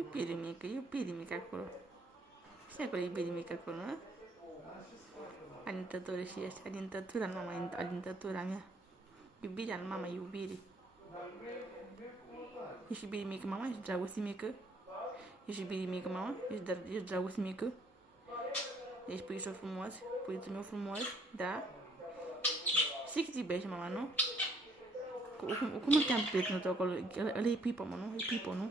Iubire mică acolo. Și acolo iubire mică acolo, nu? Alintători și ăștia, alintătura în mama, alintătura mea. Iubirea în mama, iubire. Ești iubire mică, mama? Ești dragoste mică? Ești iubire mică, mama? Ești dragoste mică? Ești puișor frumos? Puițul meu frumos? Da? Știi că te iubește, mama, nu? Cum îl cheamă prietenul tău acolo? Ăla e Pipo, mă, nu? E Pipo, nu?